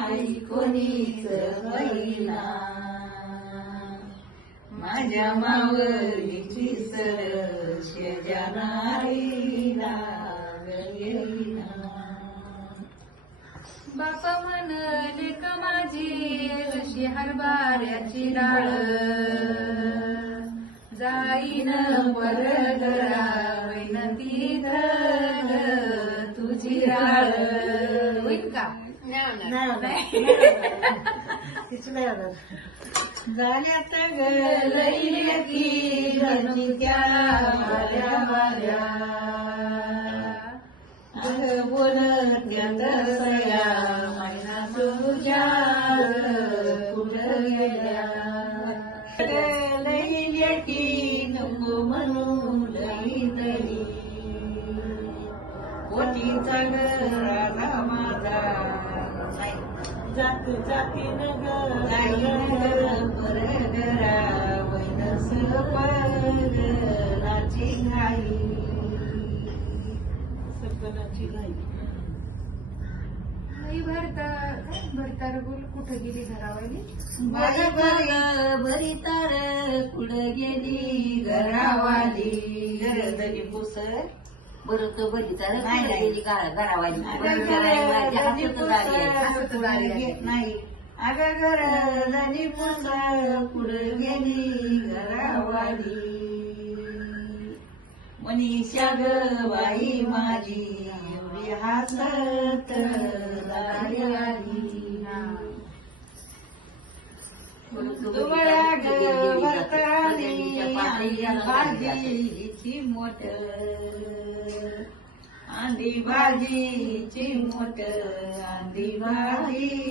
आई कोणीच माझ्या मावलीची सर शेजारी येईना बापा म्हणले का माझी जशी हरभऱ्याची डाळ? जाईन परगरा वैनती तुझी राळ. होईल का? जाण्यात गलईल्या की रचित्या माऱ्या माऱ्या. अग जात जाती घाई. घाई. भरता काय भरता बोल? कुठं गेली घरावाली? बाई बरी बरी तर कुठं गेली घरावाली? गरजली पुस बरं नाही, घरावाली. आहे. नाही. अगं गेली घरावाली. मनीषा ग बाई माझी एवढी हसत. भाजीची मोट आंधी भाजीची मोट आंधी भाजीची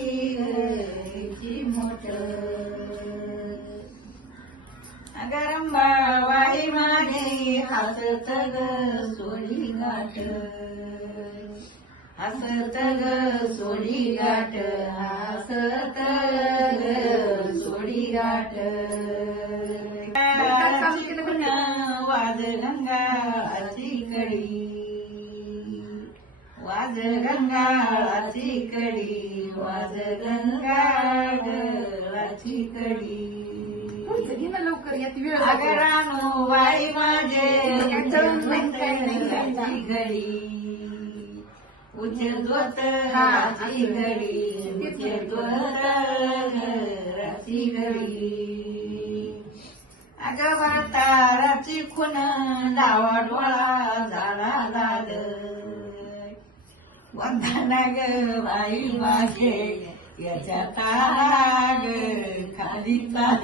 मोट गरम वाई माने हसत तग सोडी गाठ. हसत तग सोडी गाठ. हसत तग सोडी गाठ. वाज गंगाची कडी. वाज गंगाची कडी. वाज गंगाची कडी. पुढचं घे ना लवकर यात वेळ अगं जातो. रानू बाई माझे. घरची घडी उचल दोत हा, घराची घडी उचल दोत घराची घडी अगं म्हाताराची खून डावा डोळा झाला लाल. वंदना ग बाई मागे याच्या तारा ग खाली काय